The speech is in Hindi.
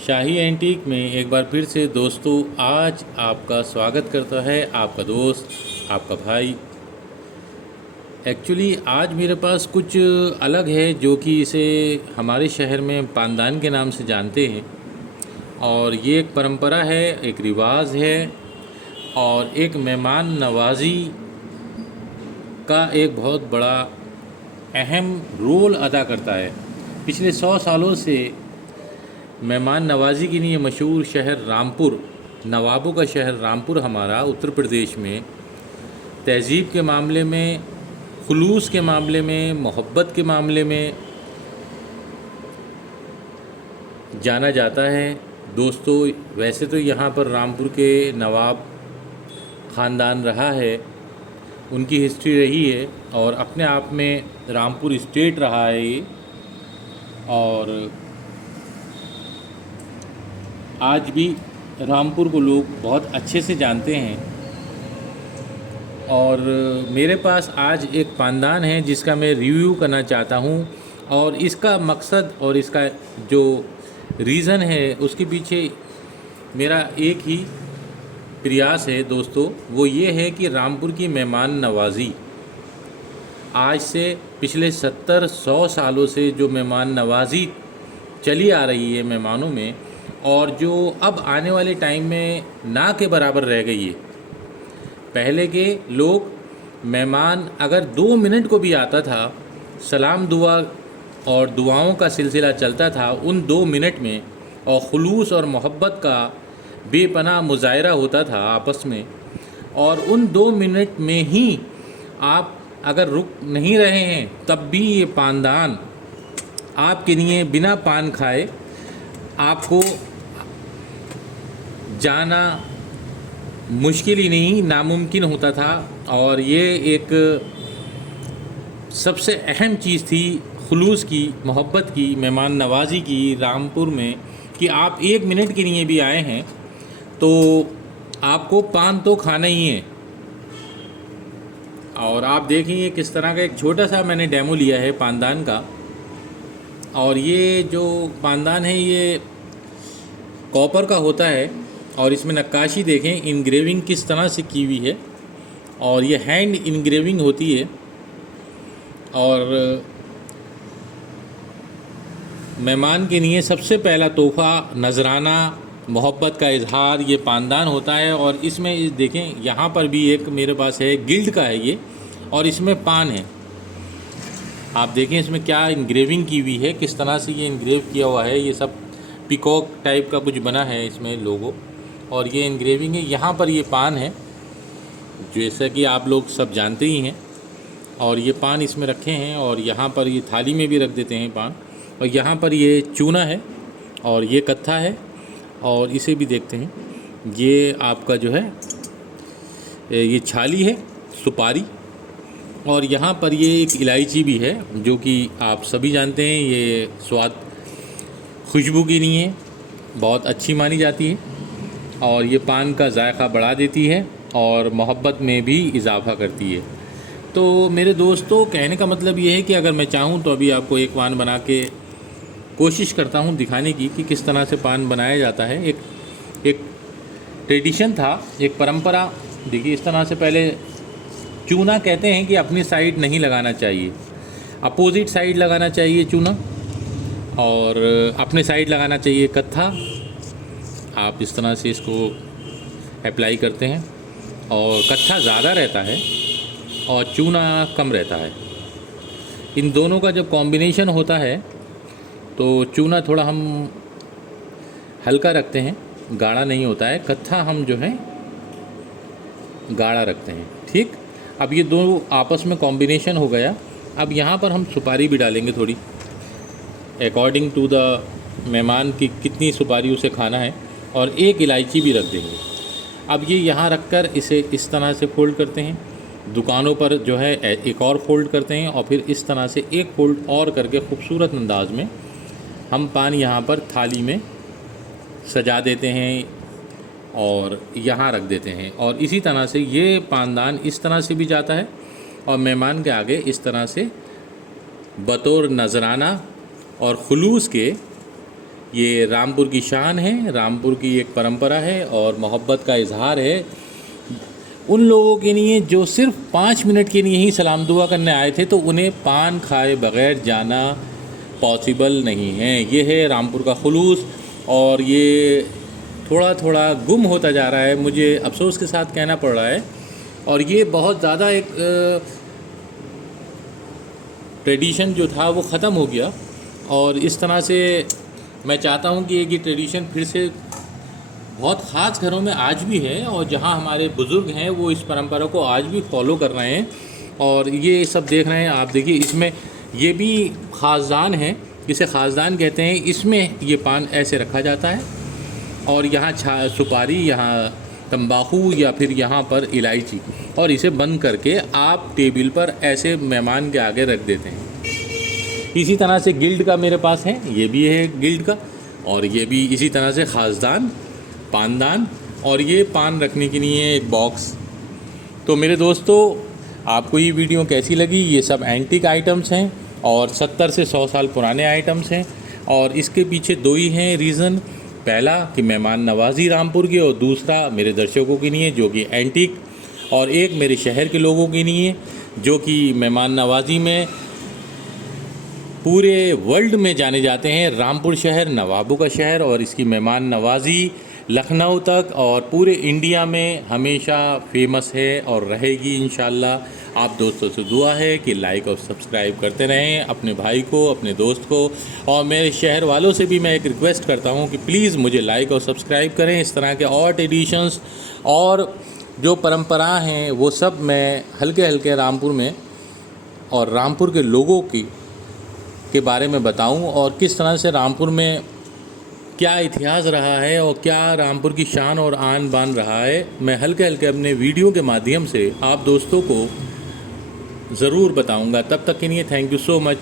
शाही एंटीक में एक बार फिर से दोस्तों आज आपका स्वागत करता है आपका दोस्त आपका भाई। एक्चुअली आज मेरे पास कुछ अलग है जो कि इसे हमारे शहर में पानदान के नाम से जानते हैं। और ये एक परंपरा है, एक रिवाज है और एक मेहमान नवाजी का एक बहुत बड़ा अहम रोल अदा करता है। पिछले 100 सालों से मेहमान नवाजी के लिए मशहूर शहर रामपुर, नवाबों का शहर रामपुर हमारा उत्तर प्रदेश में तहज़ीब के मामले में, खुलूस के मामले में, मोहब्बत के मामले में जाना जाता है। दोस्तों वैसे तो यहाँ पर रामपुर के नवाब ख़ानदान रहा है, उनकी हिस्ट्री रही है और अपने आप में रामपुर स्टेट रहा है ये। और आज भी रामपुर को लोग बहुत अच्छे से जानते हैं। और मेरे पास आज एक पानदान है जिसका मैं रिव्यू करना चाहता हूँ और इसका मकसद और इसका जो रीज़न है उसके पीछे मेरा एक ही प्रयास है दोस्तों, वो ये है कि रामपुर की मेहमान नवाजी आज से पिछले 70-100 सालों से जो मेहमान नवाजी चली आ रही है मेहमानों में, और जो अब आने वाले टाइम में ना के बराबर रह गई है। पहले के लोग मेहमान अगर 2 मिनट को भी आता था, सलाम दुआ और दुआओं का सिलसिला चलता था उन 2 मिनट में, और खुलूस और मोहब्बत का बेपनाह मुजाहरा होता था आपस में। और उन 2 मिनट में ही आप अगर रुक नहीं रहे हैं तब भी ये पानदान आपके लिए बिना पान खाए आपको जाना मुश्किल ही नहीं, नामुमकिन होता था। और ये एक सबसे अहम चीज़ थी खुलूस की, मोहब्बत की, मेहमान नवाजी की रामपुर में, कि आप 1 मिनट के लिए भी आए हैं तो आपको पान तो खाना ही है। और आप देखेंगे किस तरह का एक छोटा सा मैंने डेमो लिया है पानदान का। और ये जो पानदान है ये कॉपर का होता है और इसमें नक्काशी देखें, इनग्रेविंग किस तरह से की हुई है, और ये हैंड इनग्रेविंग होती है। और मेहमान के लिए सबसे पहला तोहफ़ा, नजराना, मोहब्बत का इजहार ये पानदान होता है। और इसमें देखें यहाँ पर भी एक मेरे पास है, गिल्ड का है ये, और इसमें पान है। आप देखें इसमें क्या इनग्रेविंग की हुई है, किस तरह से ये इनग्रेव किया हुआ है। ये सब पिकॉक टाइप का कुछ बना है इसमें लोगो, और ये इनग्रेविंग है। यहाँ पर ये पान है जैसा कि आप लोग सब जानते ही हैं, और ये पान इसमें रखे हैं, और यहाँ पर ये थाली में भी रख देते हैं पान। और यहाँ पर ये चूना है और ये कत्था है, और इसे भी देखते हैं, ये आपका जो है ये छाली है, सुपारी। और यहाँ पर ये एक इलायची भी है जो कि आप सभी जानते हैं, ये स्वाद खुशबू के लिए बहुत अच्छी मानी जाती है, और ये पान का जायका बढ़ा देती है और मोहब्बत में भी इजाफ़ा करती है। तो मेरे दोस्तों कहने का मतलब ये है कि अगर मैं चाहूँ तो अभी आपको एक पान बना के कोशिश करता हूँ दिखाने की कि किस तरह से पान बनाया जाता है। एक ट्रेडिशन था, एक परंपरा। देखिए इस तरह से पहले चूना कहते हैं कि अपनी साइड नहीं लगाना चाहिए, अपोजिट साइड लगाना चाहिए चूना, और अपने साइड लगाना चाहिए कत्था। आप इस तरह से इसको अप्लाई करते हैं, और कत्था ज़्यादा रहता है और चूना कम रहता है। इन दोनों का जब कॉम्बिनेशन होता है तो चूना थोड़ा हम हल्का रखते हैं, गाढ़ा नहीं होता है। कत्था हम जो है गाढ़ा रखते हैं। ठीक, अब ये दो आपस में कॉम्बिनेशन हो गया। अब यहाँ पर हम सुपारी भी डालेंगे थोड़ी, अकॉर्डिंग टू द मेहमान की कितनी सुपारी उसे खाना है, और एक इलायची भी रख देंगे। अब ये यहाँ रखकर इसे इस तरह से फोल्ड करते हैं। दुकानों पर जो है एक और फोल्ड करते हैं, और फिर इस तरह से एक फोल्ड और करके खूबसूरत अंदाज में हम पान यहाँ पर थाली में सजा देते हैं और यहाँ रख देते हैं। और इसी तरह से ये पानदान इस तरह से भी जाता है, और मेहमान के आगे इस तरह से बतौर नजराना और खुलूस के ये रामपुर की शान है, रामपुर की एक परंपरा है और मोहब्बत का इजहार है उन लोगों के लिए जो सिर्फ 5 मिनट के लिए ही सलाम दुआ करने आए थे, तो उन्हें पान खाए बग़ैर जाना पॉसिबल नहीं है। ये है रामपुर का खुलूस, और ये थोड़ा थोड़ा गुम होता जा रहा है, मुझे अफसोस के साथ कहना पड़ रहा है। और ये बहुत ज़्यादा एक ट्रेडिशन जो था वो ख़त्म हो गया, और इस तरह से मैं चाहता हूँ कि ये ट्रेडिशन फिर से बहुत ख़ास घरों में आज भी है, और जहाँ हमारे बुज़ुर्ग हैं वो इस परंपरा को आज भी फॉलो कर रहे हैं। और ये सब देख रहे हैं आप, देखिए इसमें ये भी ख़ासदान है, इसे ख़ासदान कहते हैं। इसमें ये पान ऐसे रखा जाता है, और यहाँ सुपारी, यहाँ तंबाकू, या फिर यहाँ पर इलायची, और इसे बंद करके आप टेबल पर ऐसे मेहमान के आगे रख देते हैं। इसी तरह से गिल्ड का मेरे पास है, ये भी है गिल्ड का, और ये भी इसी तरह से ख़ासदान, पानदान, और ये पान रखने के लिए एक बॉक्स। तो मेरे दोस्तों, आपको ये वीडियो कैसी लगी? ये सब एंटीक आइटम्स हैं और 70 से 100 साल पुराने आइटम्स हैं, और इसके पीछे दो ही हैं रीज़न। पहला कि मेहमान नवाजी रामपुर की, और दूसरा मेरे दर्शकों के लिए जो कि एंटीक, और एक मेरे शहर के लोगों के लिए जो कि मेहमान नवाजी में पूरे वर्ल्ड में जाने जाते हैं। रामपुर शहर नवाबों का शहर, और इसकी मेहमान नवाजी लखनऊ तक और पूरे इंडिया में हमेशा फेमस है और रहेगी इंशाल्लाह। आप दोस्तों से दुआ है कि लाइक और सब्सक्राइब करते रहें अपने भाई को, अपने दोस्त को, और मेरे शहर वालों से भी मैं एक रिक्वेस्ट करता हूं कि प्लीज़ मुझे लाइक और सब्सक्राइब करें। इस तरह के और ट्रेडिशंस और जो परंपरा हैं वो सब मैं हल्के हल्के रामपुर में और रामपुर के लोगों के बारे में बताऊं, और किस तरह से रामपुर में क्या इतिहास रहा है और क्या रामपुर की शान और आन बान रहा है, मैं हल्के हल्के अपने वीडियो के माध्यम से आप दोस्तों को ज़रूर बताऊंगा। तब तक के लिए थैंक यू सो मच।